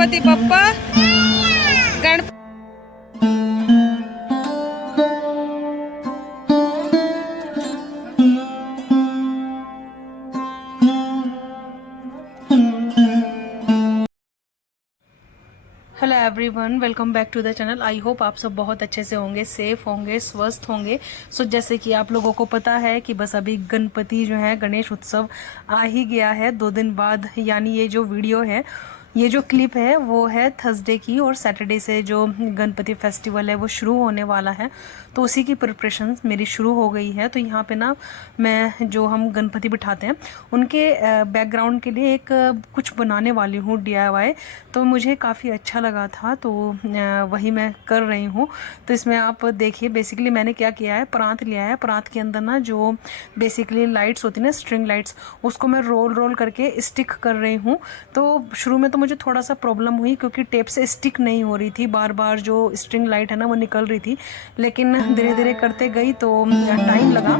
Ganpati Bappa Ganpati. Hello everyone, welcome back to the channel. I hope आप सब बहुत अच्छे से होंगे, सेफ होंगे, स्वस्थ होंगे। सो जैसे कि आप लोगों को पता है कि बस अभी गणपति जो है, गणेश उत्सव आ ही गया है 2 दिन बाद। यानी ये जो वीडियो है, ये जो क्लिप है वो है थर्सडे की, और सैटरडे से जो गणपति फेस्टिवल है वो शुरू होने वाला है। तो उसी की प्रिपरेशंस मेरी शुरू हो गई है। तो यहाँ पे ना मैं जो हम गणपति बिठाते हैं उनके बैकग्राउंड के लिए एक कुछ बनाने वाली हूँ DIY। तो मुझे काफ़ी अच्छा लगा था, तो वही मैं कर रही हूँ। तो इसमें आप देखिए, बेसिकली मैंने क्या किया है, परात लिया है। परात के अंदर ना जो बेसिकली लाइट्स होती है ना, स्ट्रिंग लाइट्स, उसको मैं रोल रोल करके स्टिक कर रही हूँ। तो शुरू में तो मुझे थोड़ा सा प्रॉब्लम हुई क्योंकि टेप से स्टिक नहीं हो रही थी, बार बार जो स्ट्रिंग लाइट है ना वो निकल रही थी। लेकिन धीरे धीरे करते गई तो टाइम लगा।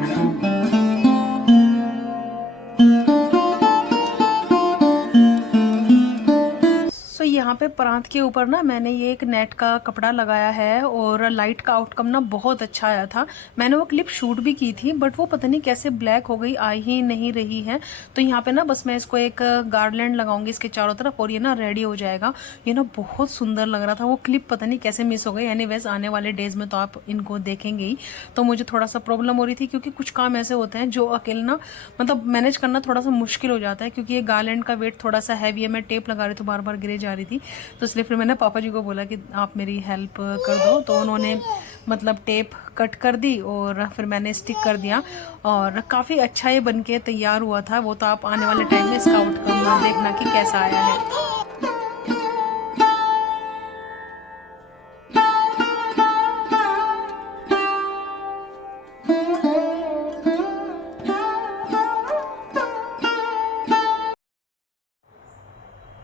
सो यहाँ पे परात के ऊपर ना मैंने ये एक नेट का कपड़ा लगाया है, और लाइट का आउटकम ना बहुत अच्छा आया था। मैंने वो क्लिप शूट भी की थी, बट वो पता नहीं कैसे ब्लैक हो गई, आ ही नहीं रही है। तो यहाँ पे ना बस मैं इसको एक गार्लैंड लगाऊंगी इसके चारों तरफ, और ये ना रेडी हो जाएगा। ये ना बहुत सुंदर लग रहा था। वो क्लिप पता नहीं कैसे मिस हो गई। एनीवेज आने वाले डेज में तो आप इनको देखेंगे ही। तो मुझे थोड़ा सा प्रॉब्लम हो रही थी क्योंकि कुछ काम ऐसे होते हैं जो अकेले ना मतलब मैनेज करना थोड़ा सा मुश्किल हो जाता है, क्योंकि ये गार्लैंड का वेट थोड़ा सा हैवी है। मैं टेप लगा रही थी, बार बार गिरे जा रही थी। तो इसलिए फिर मैंने पापा जी को बोला कि आप मेरी हेल्प कर दो। तो उन्होंने मतलब टेप कट कर दी और फिर मैंने स्टिक कर दिया, और काफ़ी अच्छा ये बनके तैयार हुआ था। वो तो आप आने वाले टाइम में इसका आउटकम देखना कि कैसा आया है।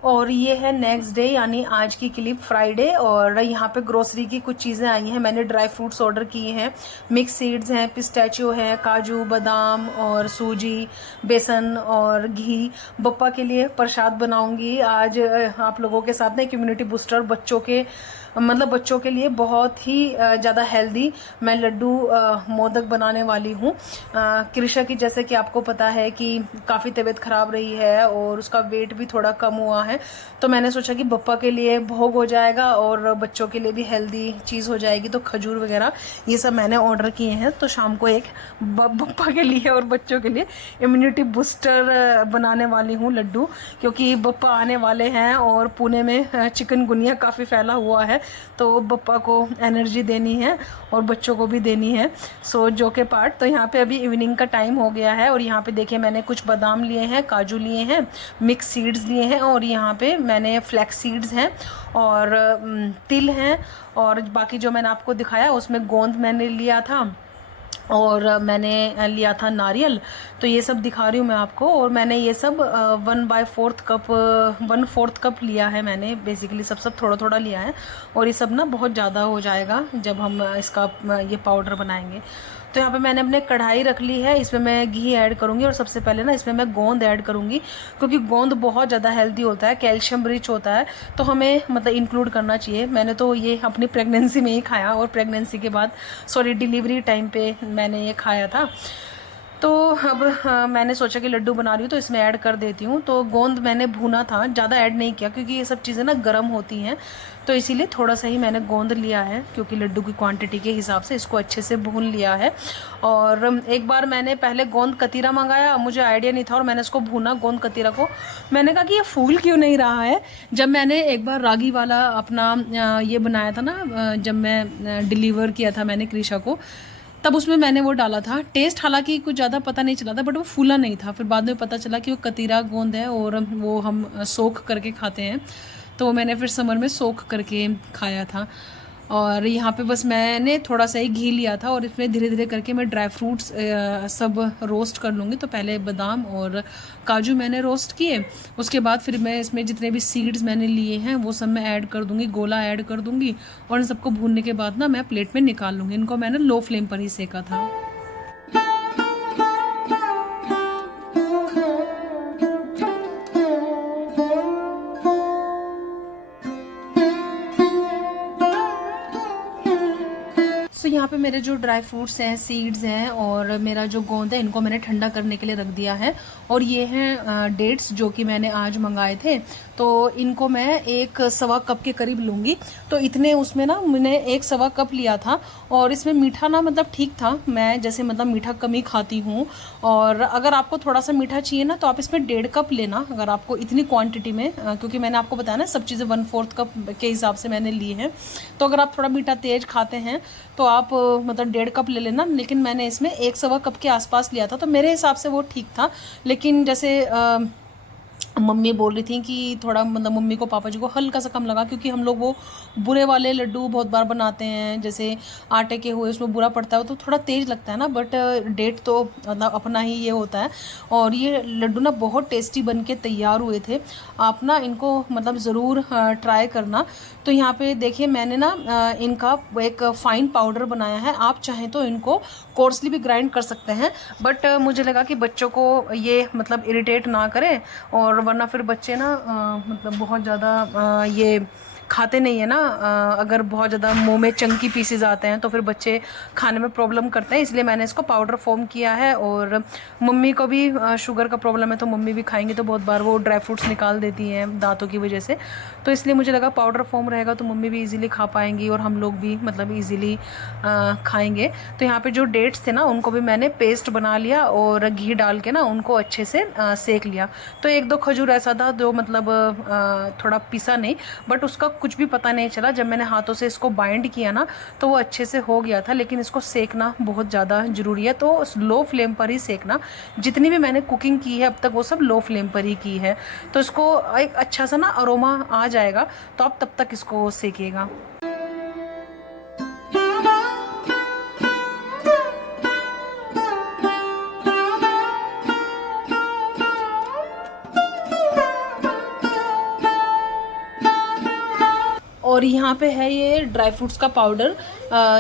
और ये है नेक्स्ट डे, यानी आज की क्लिप फ्राइडे। और यहाँ पे ग्रोसरी की कुछ चीज़ें आई हैं। मैंने ड्राई फ्रूट्स ऑर्डर किए हैं। मिक्स सीड्स हैं, पिस्टैचियो है, काजू बादाम और सूजी, बेसन और घी। बप्पा के लिए प्रसाद बनाऊंगी आज आप लोगों के साथ ना। इम्यूनिटी बूस्टर बच्चों के मतलब बच्चों के लिए बहुत ही ज़्यादा हेल्दी मैं लड्डू मोदक बनाने वाली हूँ। कृषा की, जैसे कि आपको पता है कि काफ़ी तबीयत ख़राब रही है और उसका वेट भी थोड़ा कम हुआ है। तो मैंने सोचा कि बप्पा के लिए भोग हो जाएगा और बच्चों के लिए भी हेल्दी चीज़ हो जाएगी। तो खजूर वगैरह ये सब मैंने ऑर्डर किए हैं। तो शाम को एक बप्पा के लिए और बच्चों के लिए इम्यूनिटी बूस्टर बनाने वाली हूँ लड्डू, क्योंकि बप्पा आने वाले हैं और पुणे में चिकनगुनिया काफ़ी फैला हुआ है। तो बप्पा को एनर्जी देनी है और बच्चों को भी देनी है। सो जो के पार्ट। तो यहाँ पे अभी इवनिंग का टाइम हो गया है, और यहाँ पे देखिए मैंने कुछ बादाम लिए हैं, काजू लिए हैं, मिक्स सीड्स लिए हैं, और यहाँ पे मैंने फ्लैक्स सीड्स हैं और तिल हैं। और बाकी जो मैंने आपको दिखाया उसमें गोंद मैंने लिया था, और मैंने लिया था नारियल। तो ये सब दिखा रही हूँ मैं आपको। और मैंने ये सब 1/4 कप लिया है मैंने। बेसिकली सब थोड़ा थोड़ा लिया है, और ये सब ना बहुत ज़्यादा हो जाएगा जब हम इसका ये पाउडर बनाएंगे। तो यहाँ पे मैंने अपने कढ़ाई रख ली है, इसमें मैं घी ऐड करूँगी, और सबसे पहले ना इसमें मैं गोंद ऐड करूँगी, क्योंकि गोंद बहुत ज़्यादा हेल्दी होता है, कैल्शियम रिच होता है। तो हमें मतलब इंक्लूड करना चाहिए। मैंने तो ये अपनी प्रेगनेंसी में ही खाया, और प्रेगनेंसी के बाद सॉरी डिलीवरी टाइम पे मैंने ये खाया था। तो अब मैंने सोचा कि लड्डू बना रही हूँ तो इसमें ऐड कर देती हूँ। तो गोंद मैंने भूना था, ज़्यादा ऐड नहीं किया, क्योंकि ये सब चीज़ें ना गर्म होती हैं। तो इसीलिए थोड़ा सा ही मैंने गोंद लिया है, क्योंकि लड्डू की क्वांटिटी के हिसाब से इसको अच्छे से भून लिया है। और एक बार मैंने पहले गोंद कतीरा मंगाया, मुझे आइडिया नहीं था, और मैंने इसको भूना गोंद कतीरा को। मैंने कहा कि ये फूल क्यों नहीं रहा है। जब मैंने एक बार रागी वाला अपना ये बनाया था ना, जब मैं डिलीवर किया था मैंने कृषा को, तब उसमें मैंने वो डाला था। टेस्ट हालांकि कुछ ज़्यादा पता नहीं चला था, बट वो फूला नहीं था। फिर बाद में पता चला कि वो कतीरा गोंद है, और वो हम सोख करके खाते हैं। तो मैंने फिर समर में सोख करके खाया था। और यहाँ पे बस मैंने थोड़ा सा ही घी लिया था, और इसमें धीरे धीरे करके मैं ड्राई फ्रूट्स सब रोस्ट कर लूँगी। तो पहले बादाम और काजू मैंने रोस्ट किए, उसके बाद फिर मैं इसमें जितने भी सीड्स मैंने लिए हैं वो सब मैं ऐड कर दूँगी, गोला ऐड कर दूँगी। और इन सबको भूनने के बाद ना मैं प्लेट में निकाल लूँगी। इनको मैंने लो फ्लेम पर ही सेका था। सो यहाँ पे मेरे जो ड्राई फ्रूट्स हैं, सीड्स हैं और मेरा जो गोंद है, इनको मैंने ठंडा करने के लिए रख दिया है। और ये हैं डेट्स जो कि मैंने आज मंगाए थे, तो इनको मैं 1 सवा कप के करीब लूँगी। तो इतने उसमें ना मैंने 1 सवा कप लिया था। और इसमें मीठा ना मतलब ठीक था, मैं जैसे मतलब मीठा कम ही खाती हूँ। और अगर आपको थोड़ा सा मीठा चाहिए ना तो आप इसमें 1.5 कप लेना, अगर आपको इतनी क्वांटिटी में, क्योंकि मैंने आपको बताया ना सब चीज़ें 1/4 कप के हिसाब से मैंने ली हैं। तो अगर आप थोड़ा मीठा तेज़ खाते हैं तो आप मतलब 1.5 कप ले लेना। लेकिन मैंने इसमें 1 सवा कप के आसपास लिया था, तो मेरे हिसाब से वो ठीक था। लेकिन जैसे मम्मी बोल रही थी कि थोड़ा मतलब मम्मी को पापा जी को हल्का सा कम लगा, क्योंकि हम लोग वो बुरे वाले लड्डू बहुत बार बनाते हैं, जैसे आटे के हुए उसमें बुरा पड़ता है तो थोड़ा तेज़ लगता है ना। बट डेट तो मतलब अपना ही ये होता है। और ये लड्डू ना बहुत टेस्टी बन के तैयार हुए थे। आप ना इनको मतलब ज़रूर ट्राई करना। तो यहाँ पे देखिए मैंने ना इनका एक फ़ाइन पाउडर बनाया है। आप चाहें तो इनको कोर्सली भी ग्राइंड कर सकते हैं, बट मुझे लगा कि बच्चों को ये मतलब इरिटेट ना करें, और वरना फिर बच्चे ना मतलब बहुत ज़्यादा ये खाते नहीं है ना। अगर बहुत ज़्यादा मुंह में चंकी पीसेज आते हैं तो फिर बच्चे खाने में प्रॉब्लम करते हैं, इसलिए मैंने इसको पाउडर फॉर्म किया है। और मम्मी को भी शुगर का प्रॉब्लम है, तो मम्मी भी खाएंगी तो बहुत बार वो ड्राई फ्रूट्स निकाल देती हैं दांतों की वजह से। तो इसलिए मुझे लगा पाउडर फॉर्म रहेगा तो मम्मी भी ईज़िली खा पाएंगी और हम लोग भी मतलब ईज़िली खाएंगे। तो यहाँ पे जो डेट्स थे ना उनको भी मैंने पेस्ट बना लिया और घी डाल के ना उनको अच्छे से सेक लिया। तो 1-2 खजूर ऐसा था जो मतलब थोड़ा पिसा नहीं, बट उसका कुछ भी पता नहीं चला। जब मैंने हाथों से इसको बाइंड किया ना तो वो अच्छे से हो गया था। लेकिन इसको सेकना बहुत ज़्यादा ज़रूरी है, तो लो फ्लेम पर ही सेकना। जितनी भी मैंने कुकिंग की है अब तक वो सब लो फ्लेम पर ही की है। तो इसको एक अच्छा सा ना अरोमा आ जाएगा, तो आप तब तक इसको सेकिएगा। और यहाँ पे है ये ड्राई फ्रूट्स का पाउडर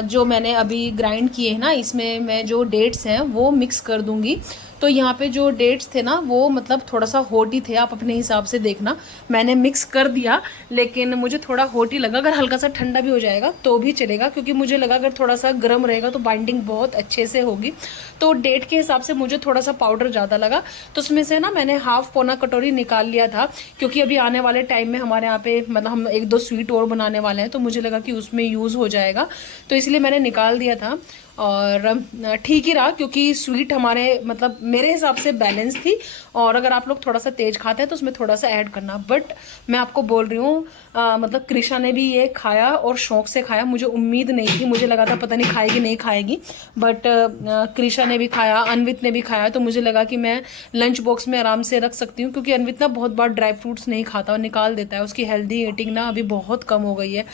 जो मैंने अभी ग्राइंड किए हैं ना, इसमें मैं जो डेट्स हैं वो मिक्स कर दूंगी। तो यहाँ पे जो डेट्स थे ना वो मतलब थोड़ा सा हॉट ही थे, आप अपने हिसाब से देखना। मैंने मिक्स कर दिया लेकिन मुझे थोड़ा हॉट ही लगा। अगर हल्का सा ठंडा भी हो जाएगा तो भी चलेगा, क्योंकि मुझे लगा अगर थोड़ा सा गर्म रहेगा तो बाइंडिंग बहुत अच्छे से होगी। तो डेट के हिसाब से मुझे थोड़ा सा पाउडर ज़्यादा लगा, तो उसमें से ना मैंने हाफ पौना कटोरी निकाल लिया था। क्योंकि अभी आने वाले टाइम में हमारे यहाँ पे मतलब हम 1-2 स्वीट और बनाने वाले हैं, तो मुझे लगा कि उसमें यूज़ हो जाएगा, तो इसलिए मैंने निकाल दिया था। और ठीक ही रहा, क्योंकि स्वीट हमारे मतलब मेरे हिसाब से बैलेंस थी। और अगर आप लोग थोड़ा सा तेज खाते हैं तो उसमें थोड़ा सा ऐड करना। बट मैं आपको बोल रही हूँ मतलब कृषा ने भी ये खाया और शौक से खाया। मुझे उम्मीद नहीं थी, मुझे लगा था पता नहीं खाएगी नहीं खाएगी, बट कृषा ने भी खाया, अन्वित ने भी खाया। तो मुझे लगा कि मैं लंच बॉक्स में आराम से रख सकती हूँ, क्योंकि अन्वित ना बहुत बार ड्राई फ्रूट्स नहीं खाता और निकाल देता है। उसकी हेल्दी ईटिंग ना अभी बहुत कम हो गई है,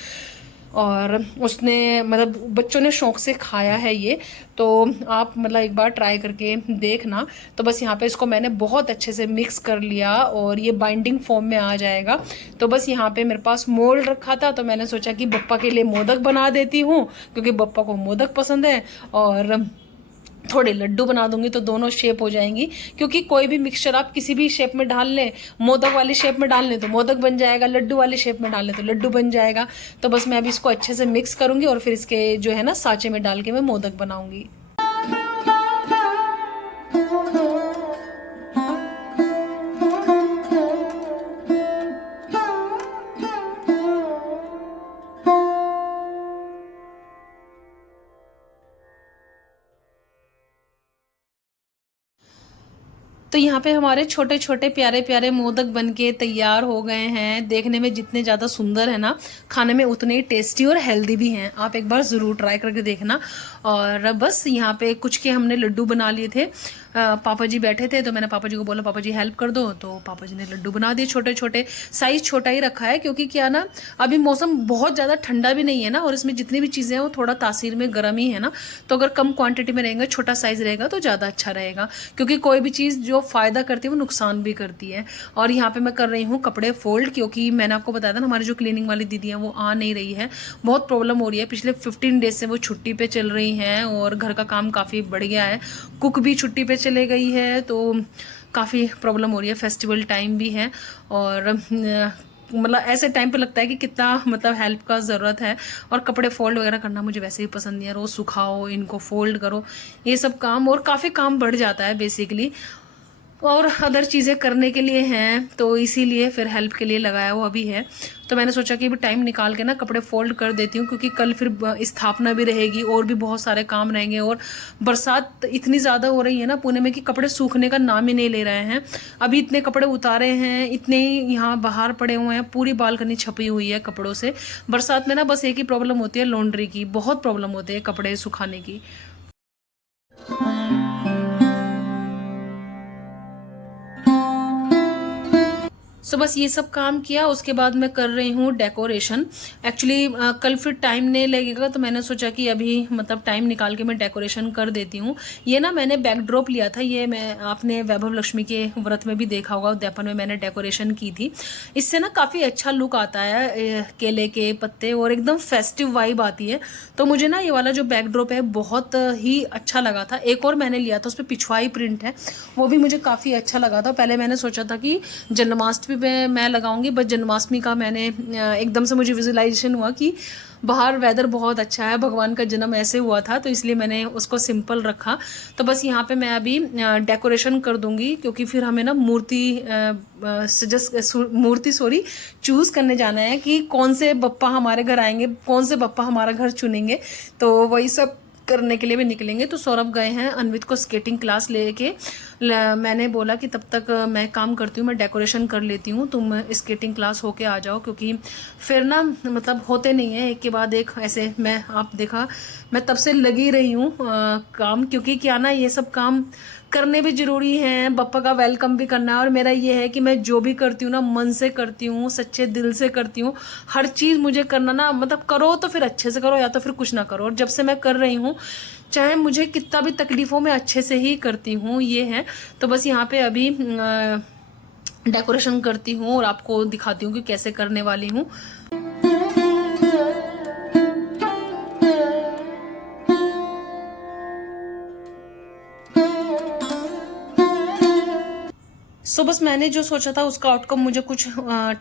और उसने मतलब बच्चों ने शौक से खाया है ये। तो आप मतलब एक बार ट्राई करके देखना। तो बस यहाँ पे इसको मैंने बहुत अच्छे से मिक्स कर लिया और ये बाइंडिंग फॉर्म में आ जाएगा। तो बस यहाँ पे मेरे पास मोल्ड रखा था, तो मैंने सोचा कि बप्पा के लिए मोदक बना देती हूँ, क्योंकि बप्पा को मोदक पसंद है। और थोड़े लड्डू बना दूंगी तो दोनों शेप हो जाएंगी, क्योंकि कोई भी मिक्सचर आप किसी भी शेप में डाल लें, मोदक वाली शेप में डाल लें तो मोदक बन जाएगा, लड्डू वाली शेप में डाल लें तो लड्डू बन जाएगा। तो बस मैं अभी इसको अच्छे से मिक्स करूंगी और फिर इसके जो है ना साँचे में डाल के मैं मोदक बनाऊंगी। तो यहाँ पे हमारे छोटे छोटे प्यारे प्यारे मोदक बनके तैयार हो गए हैं। देखने में जितने ज़्यादा सुंदर है ना, खाने में उतने ही टेस्टी और हेल्दी भी हैं। आप एक बार ज़रूर ट्राई करके देखना। और बस यहाँ पे कुछ के हमने लड्डू बना लिए थे। पापा जी बैठे थे तो मैंने पापा जी को बोला पापा जी हेल्प कर दो, तो पापा जी ने लड्डू बना दिए छोटे छोटे। साइज़ छोटा ही रखा है, क्योंकि क्या ना अभी मौसम बहुत ज़्यादा ठंडा भी नहीं है ना, और इसमें जितनी भी चीज़ें हैं वो थोड़ा तासीर में गर्म ही है ना। तो अगर कम क्वांटिटी में रहेंगे, छोटा साइज़ रहेगा तो ज़्यादा अच्छा रहेगा, क्योंकि कोई भी चीज़ जो फ़ायदा करती है वो नुकसान भी करती है। और यहाँ पे मैं कर रही हूँ कपड़े फोल्ड, क्योंकि मैंने आपको बताया था ना हमारी जो क्लीनिंग वाली दीदी है वो आ नहीं रही है, बहुत प्रॉब्लम हो रही है। पिछले 15 डेज से वो छुट्टी पे चल रही हैं और घर का काम काफ़ी बढ़ गया है। कुक भी छुट्टी पे चले गई है, तो काफ़ी प्रॉब्लम हो रही है। फेस्टिवल टाइम भी है और मतलब ऐसे टाइम पे लगता है कि कितना मतलब हेल्प का ज़रूरत है। और कपड़े फोल्ड वगैरह करना मुझे वैसे ही पसंद नहीं है, रोज़ सुखाओ इनको, फोल्ड करो, ये सब काम और काफ़ी काम बढ़ जाता है बेसिकली। और अदर चीज़ें करने के लिए हैं, तो इसीलिए फिर हेल्प के लिए लगाया हुआ भी है। तो मैंने सोचा कि अभी टाइम निकाल के ना कपड़े फोल्ड कर देती हूँ, क्योंकि कल फिर स्थापना भी रहेगी और भी बहुत सारे काम रहेंगे। और बरसात इतनी ज़्यादा हो रही है ना पुणे में कि कपड़े सूखने का नाम ही नहीं ले रहे हैं। अभी इतने कपड़े उतारे हैं, इतने ही यहाँ बाहर पड़े हुए हैं, पूरी बालकनी छपी हुई है कपड़ों से। बरसात में ना बस एक ही प्रॉब्लम होती है, लॉन्ड्री की बहुत प्रॉब्लम होती है कपड़े सुखाने की। सो बस ये सब काम किया, उसके बाद मैं कर रही हूँ डेकोरेशन। एक्चुअली कल फिर टाइम नहीं लगेगा, तो मैंने सोचा कि अभी मतलब टाइम निकाल के मैं डेकोरेशन कर देती हूँ। ये ना मैंने बैकड्रॉप लिया था, ये मैं आपने वैभव लक्ष्मी के व्रत में भी देखा होगा, उद्यापन में मैंने डेकोरेशन की थी। इससे ना काफ़ी अच्छा लुक आता है, केले के पत्ते और एकदम फेस्टिव वाइब आती है। तो मुझे ना ये वाला जो बैकड्रॉप है बहुत ही अच्छा लगा था। एक और मैंने लिया था, उस पर पिछवाई प्रिंट है, वो भी मुझे काफ़ी अच्छा लगा था। पहले मैंने सोचा था कि जन्माष्टमी पे मैं लगाऊंगी, बट जन्माष्टमी का मैंने एकदम से मुझे विजुलाइजेशन हुआ कि बाहर वेदर बहुत अच्छा है, भगवान का जन्म ऐसे हुआ था, तो इसलिए मैंने उसको सिंपल रखा। तो बस यहाँ पे मैं अभी डेकोरेशन कर दूंगी, क्योंकि फिर हमें ना मूर्ति चूज करने जाना है कि कौन से बप्पा हमारे घर आएंगे, कौन से बप्पा हमारा घर चुनेंगे। तो वही सब करने के लिए भी निकलेंगे। तो सौरभ गए हैं अन्वित को स्केटिंग क्लास लेके। मैंने बोला कि तब तक मैं काम करती हूँ, मैं डेकोरेशन कर लेती हूँ, तुम स्केटिंग क्लास होके आ जाओ, क्योंकि फिर ना मतलब होते नहीं है एक के बाद एक ऐसे। आप देखा मैं तब से लगी रही हूँ काम, क्योंकि क्या ना ये सब काम करने भी जरूरी है, बप्पा का वेलकम भी करना है। और मेरा ये है कि मैं जो भी करती हूँ ना मन से करती हूँ, सच्चे दिल से करती हूँ। हर चीज़ मुझे करना ना मतलब करो तो फिर अच्छे से करो, या तो फिर कुछ ना करो। और जब से मैं कर रही हूँ, चाहे मुझे कितना भी तकलीफ हो, मैं अच्छे से ही करती हूँ, ये है। तो बस यहाँ पे अभी डेकोरेशन करती हूँ और आपको दिखाती हूँ कि कैसे करने वाली हूँ। बस मैंने जो सोचा था उसका आउटकम मुझे कुछ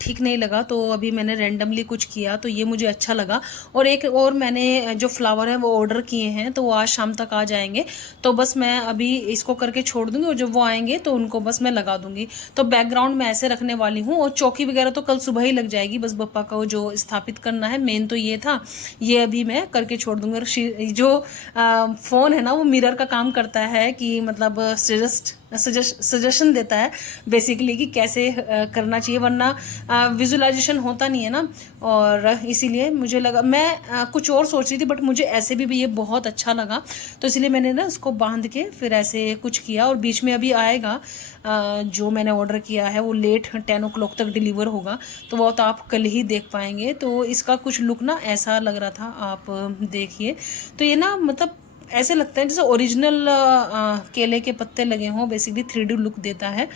ठीक नहीं लगा, तो अभी मैंने रैंडमली कुछ किया, तो ये मुझे अच्छा लगा। और एक और मैंने जो फ्लावर है वो ऑर्डर किए हैं, तो वो आज शाम तक आ जाएंगे। तो बस मैं अभी इसको करके छोड़ दूंगी, और जब वो आएंगे तो उनको बस मैं लगा दूंगी। तो बैकग्राउंड में ऐसे रखने वाली हूँ, और चौकी वगैरह तो कल सुबह ही लग जाएगी। बस बप्पा को जो स्थापित करना है, मेन तो ये था, ये अभी मैं करके छोड़ दूंगी। और जो फ़ोन है ना, वो मिरर का काम करता है, कि मतलब सजेशन देता है बेसिकली कि कैसे करना चाहिए, वरना विजुअलाइजेशन होता नहीं है ना। और इसीलिए मुझे लगा, मैं कुछ और सोच रही थी, बट मुझे ऐसे भी ये बहुत अच्छा लगा, तो इसलिए मैंने ना इसको बांध के फिर ऐसे कुछ किया। और बीच में अभी आएगा जो मैंने ऑर्डर किया है, वो लेट 10 o'clock तक डिलीवर होगा, तो वो तो आप कल ही देख पाएंगे। तो इसका कुछ लुक ना ऐसा लग रहा था, आप देखिए। तो ये ना मतलब ऐसे लगता है जैसे ओरिजिनल केले के पत्ते लगे हों, बेसिकली 3D लुक देता है,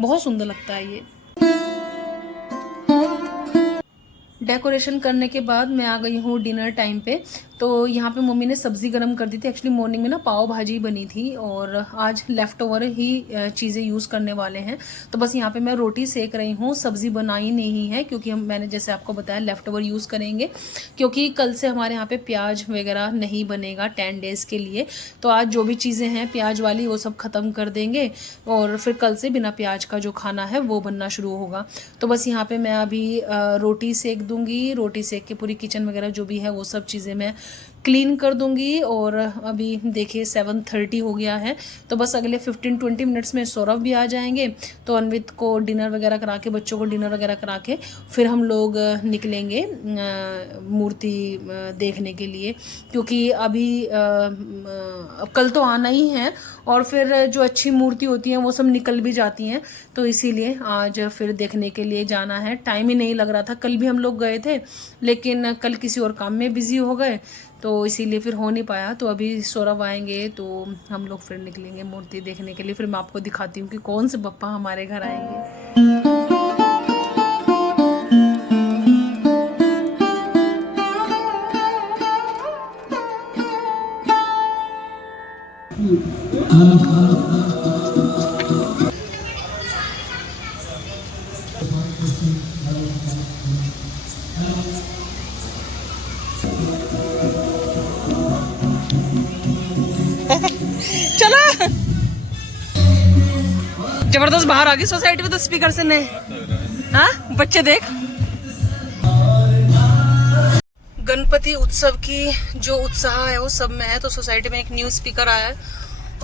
बहुत सुंदर लगता है ये। डेकोरेशन करने के बाद मैं आ गई हूँ डिनर टाइम पे। तो यहाँ पे मम्मी ने सब्ज़ी गर्म कर दी थी। एक्चुअली मॉर्निंग में ना पाव भाजी बनी थी, और आज लेफ़्ट ओवर ही चीज़ें यूज़ करने वाले हैं। तो बस यहाँ पे मैं रोटी सेक रही हूँ, सब्ज़ी बनाई नहीं है, क्योंकि मैंने जैसे आपको बताया लेफ़्ट ओवर यूज़ करेंगे, क्योंकि कल से हमारे यहाँ पे प्याज वगैरह नहीं बनेगा 10 डेज़ के लिए। तो आज जो भी चीज़ें हैं प्याज वाली, वो सब ख़त्म कर देंगे, और फिर कल से बिना प्याज का जो खाना है वो बनना शुरू होगा। तो बस यहाँ पे मैं अभी रोटी सेक दूँगी, रोटी सेक के पूरी किचन वगैरह जो भी है वो सब चीज़ें मैं क्लीन कर दूंगी। और अभी देखिए 7:30 हो गया है, तो बस अगले 15-20 मिनट्स में सौरभ भी आ जाएंगे। तो अन्वित को डिनर वगैरह करा के, बच्चों को डिनर वगैरह करा के, फिर हम लोग निकलेंगे मूर्ति देखने के लिए, क्योंकि अभी कल तो आना ही है, और फिर जो अच्छी मूर्ति होती हैं वो सब निकल भी जाती हैं, तो इसीलिए आज फिर देखने के लिए जाना है। टाइम ही नहीं लग रहा था, कल भी हम लोग गए थे, लेकिन कल किसी और काम में बिजी हो गए, तो इसीलिए फिर हो नहीं पाया। तो अभी सौरभ आएंगे तो हम लोग फिर निकलेंगे मूर्ति देखने के लिए। फिर मैं आपको दिखाती हूँ कि कौन से बप्पा हमारे घर आएंगे। चला जबरदस्त बाहर आ गई सोसाइटी में तो स्पीकर से नहीं। हाँ बच्चे देख, गणपति उत्सव की जो उत्साह है वो सब में है। तो सोसाइटी में एक न्यू स्पीकर आया है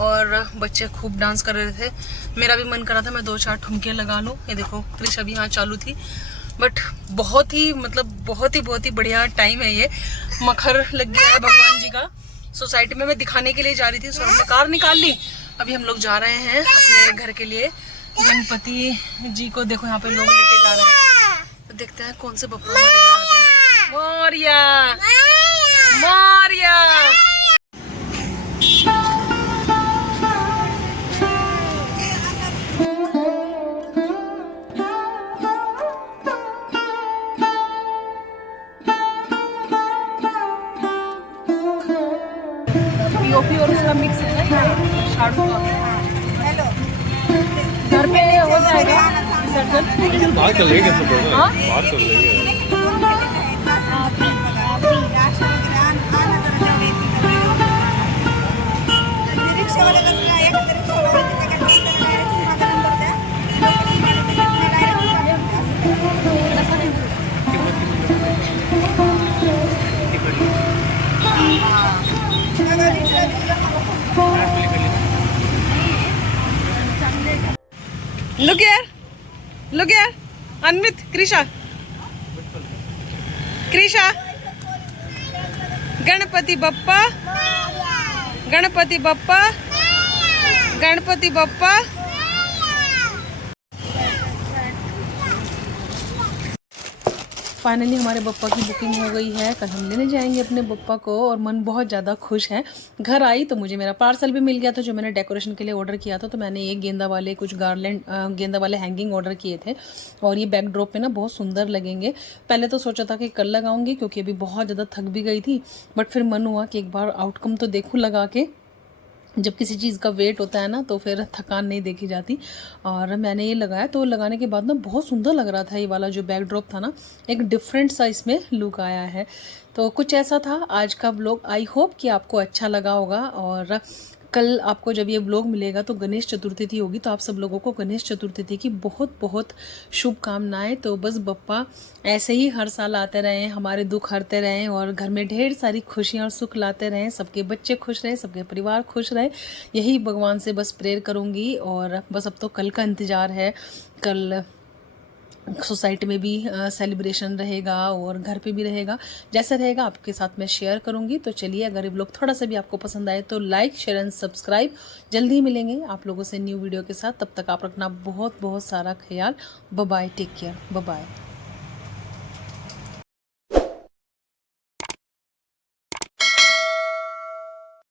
और बच्चे खूब डांस कर रहे थे। मेरा भी मन करा था मैं 2-4 ठुमके लगा लूँ। ये देखो क्रिश अभी यहाँ चालू थी, बट बहुत ही बढ़िया टाइम है ये। मखर लग गया है भगवान जी का सोसाइटी में। मैं दिखाने के लिए जा रही थी, सो हमने कार निकाल ली। अभी हम लोग जा रहे हैं अपने घर के लिए। गणपति जी को देखो यहाँ पे लोग लेके जा रहे हैं, तो देखते हैं कौन से बप्पा हमारे घर आते हैं। मोरिया मोरिया। पीओपी और उसका मिक्स है ना, ये शाडू का। हेलो, घर पे हो जाएगा विसर्जन? बाहर कर लेंगे सब, बाहर कर लेंगे। Look here, Anmit, Krisha, Ganpati Bappa, Ganpati Bappa, Ganpati Bappa. Finally हमारे बप्पा की बुकिंग हो गई है। कल हम लेने जाएंगे अपने बप्पा को और मन बहुत ज़्यादा खुश है। घर आई तो मुझे मेरा पार्सल भी मिल गया था जो मैंने डेकोरेशन के लिए ऑर्डर किया था। तो मैंने ये गेंदा वाले कुछ गार्लैंड गेंदा वाले हैंगिंग ऑर्डर किए थे और ये बैकड्रॉप पे ना बहुत सुंदर लगेंगे। पहले तो सोचा था कि कल लगाऊंगी क्योंकि अभी बहुत ज़्यादा थक भी गई थी, बट फिर मन हुआ कि एक बार आउटकम तो देखूँ लगा के। जब किसी चीज़ का वेट होता है ना तो फिर थकान नहीं देखी जाती। और मैंने ये लगाया तो लगाने के बाद ना बहुत सुंदर लग रहा था। ये वाला जो बैकड्रॉप था ना, एक डिफरेंट सा इसमें लुक आया है। तो कुछ ऐसा था आज का व्लॉग। आई होप कि आपको अच्छा लगा होगा। और कल आपको जब ये व्लॉग मिलेगा तो गणेश चतुर्थी होगी, तो आप सब लोगों को गणेश चतुर्थी की बहुत बहुत शुभकामनाएं। तो बस बप्पा ऐसे ही हर साल आते रहें, हमारे दुख हरते रहें और घर में ढेर सारी खुशियां और सुख लाते रहें। सबके बच्चे खुश रहें, सबके परिवार खुश रहे, यही भगवान से बस प्रेयर करूँगी। और बस अब तो कल का इंतज़ार है। कल सोसाइटी में भी सेलिब्रेशन रहेगा और घर पे भी रहेगा। जैसा रहेगा आपके साथ मैं शेयर करूंगी। तो चलिए, अगर ये व्लॉग थोड़ा सा भी आपको पसंद आए तो लाइक शेयर एंड सब्सक्राइब। जल्दी ही मिलेंगे आप लोगों से न्यू वीडियो के साथ। तब तक आप रखना बहुत बहुत सारा ख्याल। Bye bye, take care, bye bye.